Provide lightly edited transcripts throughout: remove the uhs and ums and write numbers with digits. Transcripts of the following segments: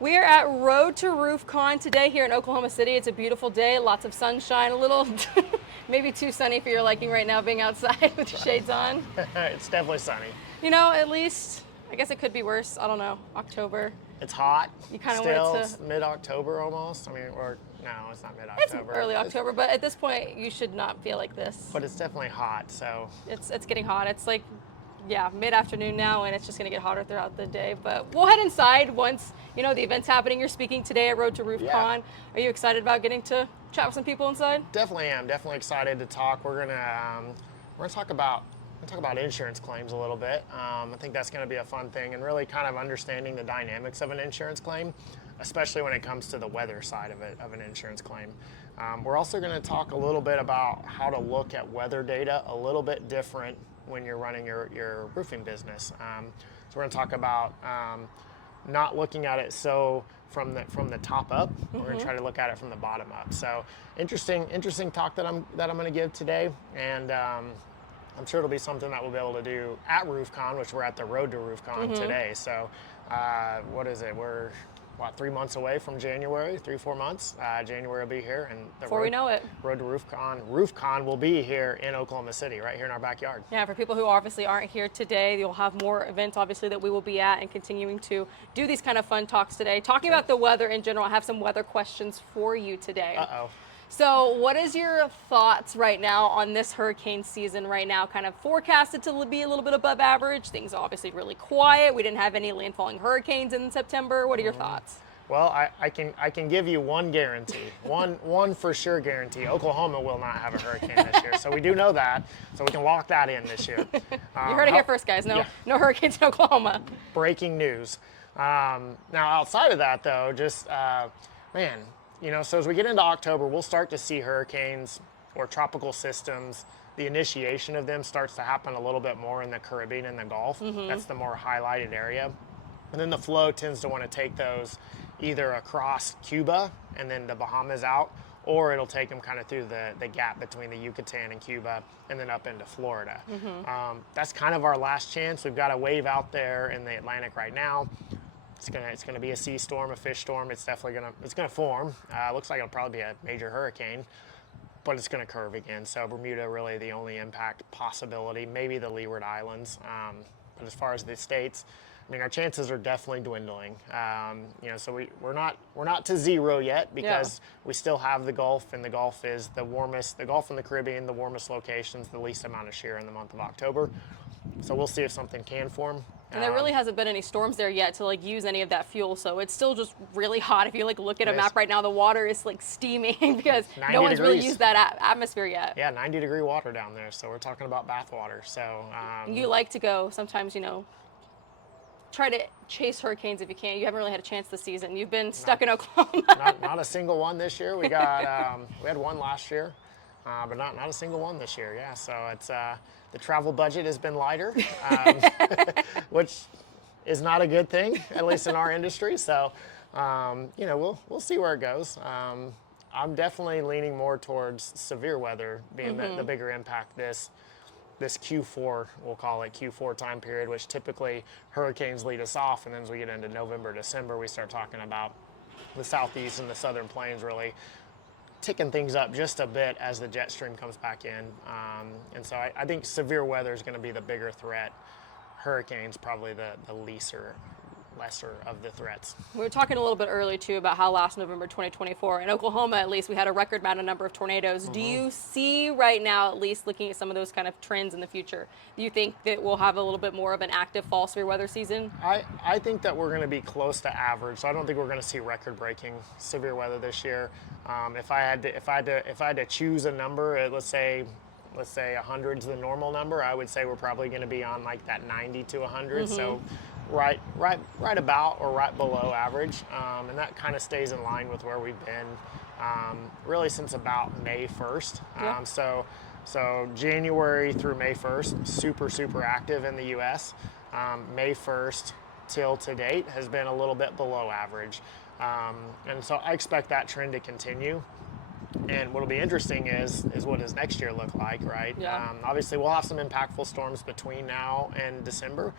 We are at Road to RoofCON today here in Oklahoma City. It's a beautiful day, lots of sunshine, a little maybe too sunny for your liking right now being outside with the shades on. It's definitely sunny. You know, at least, I guess it could be worse. I don't know, October. It's hot. You kind of still, want it to... it's mid-October almost. I mean, or no, it's not It's mid-October. early October, but at this point, you should not feel like this. But it's definitely hot, so. It's getting hot. It's like, yeah, mid-afternoon now, and it's just going to get hotter throughout the day. But we'll head inside once, you know, the event's happening. You're speaking today at Road to RoofCON. Yeah. Are you excited about getting to chat with some people inside? Definitely am. Definitely excited to talk. We're gonna talk about insurance claims a little bit. I think that's going to be a fun thing, and really kind of understanding the dynamics of an insurance claim, especially when it comes to the weather side of it, of an insurance claim. We're also going to talk a little bit about how to look at weather data a little bit different when you're running your roofing business. So we're going to talk about not looking at it so from the top up. We're going to try to look at it from the bottom up. So interesting talk that I'm going to give today, and I'm sure it'll be something that we'll be able to do at RoofCON, which we're at the Road to RoofCON today. So what is it? We're 3 months away from January, 3-4 months. January will be here, and Before we know it. Road to RoofCON will be here in Oklahoma City, right here in our backyard. Yeah, for people who obviously aren't here today, you'll have more events obviously that we will be at and continuing to do these kind of fun talks today. Talking about the weather in general, I have some weather questions for you today. Uh-oh. So what is your thoughts right now on this hurricane season right now? Kind of forecasted to be a little bit above average. Things are obviously really quiet. We didn't have any landfalling hurricanes in September. What are your thoughts? Well, I can give you one guarantee, one for sure guarantee. Oklahoma will not have a hurricane this year, so we do know that. So we can lock that in this year. You heard it here first, guys. No hurricanes in Oklahoma. Breaking news. Now outside of that, though, just man. You know, so as we get into October, we'll start to see hurricanes or tropical systems. The initiation of them starts to happen a little bit more in the Caribbean and the Gulf. That's the more highlighted area. And then the flow tends to want to take those either across Cuba and then the Bahamas out, or it'll take them kind of through the gap between the Yucatan and Cuba and then up into Florida. That's kind of our last chance. We've got a wave out there in the Atlantic right now. It's gonna be a sea storm, a fish storm. It's definitely gonna form. Looks like it'll probably be a major hurricane, but it's gonna curve again. So Bermuda really the only impact possibility. Maybe the Leeward Islands. But as far as the states, I mean, our chances are definitely dwindling. You know, so we're not to zero yet because we still have the Gulf, and the Gulf is the warmest. The Gulf and the Caribbean, the warmest locations, the least amount of shear in the month of October. So we'll see if something can form. And there really hasn't been any storms there yet to like use any of that fuel, so it's still just really hot. If you like look at a map right now, the water is like steaming because no one's really used that atmosphere yet. Yeah, 90-degree water down there, so we're talking about bath water. So you like to go sometimes, you know, try to chase hurricanes if you can. You haven't really had a chance this season. You've been stuck in Oklahoma. not a single one this year. We got we had one last year, but not a single one this year. Yeah, so it's. The travel budget has been lighter, which is not a good thing, at least in our industry. So, you know, we'll see where it goes. I'm definitely leaning more towards severe weather being the bigger impact this Q4, we'll call it Q4 time period, which typically hurricanes lead us off, and then as we get into November, December, we start talking about the southeast and the southern plains really ticking things up just a bit as the jet stream comes back in. And so I think severe weather is going to be the bigger threat. Hurricanes probably the lesser of the threats. We were talking a little bit earlier too about how last November 2024 in Oklahoma at least we had a record amount of number of tornadoes. Do you see right now, at least looking at some of those kind of trends in the future, do you think that we'll have a little bit more of an active fall severe weather season? I think that we're going to be close to average. So I don't think we're going to see record-breaking severe weather this year. If I had to choose a number, let's say 100's the normal number, I would say we're probably going to be on like that 90 to 100. So right about or right below average, and that kind of stays in line with where we've been really since about May 1st. So January through May 1st, super active in the U.S. May 1st till to date has been a little bit below average, and so I expect that trend to continue. And what'll be interesting is what does next year look like, right? Yeah. Obviously, we'll have some impactful storms between now and December,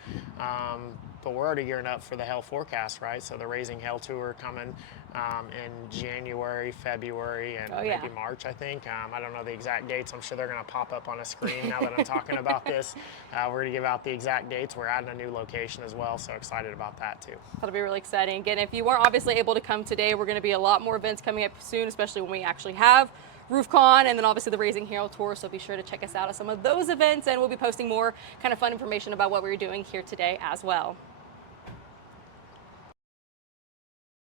but we're already gearing up for the Hail forecast, right? So the Raising Hail tour coming in January, February, and maybe March, I think. I don't know the exact dates. I'm sure they're going to pop up on a screen now that I'm talking about this. We're going to give out the exact dates. We're adding a new location as well, so excited about that too. That'll be really exciting. Again, if you weren't obviously able to come today, we're going to be a lot more events coming up soon, especially when we actually have RoofCON and then obviously the Raising Hail tour, so be sure to check us out at some of those events, and we'll be posting more kind of fun information about what we're doing here today as well.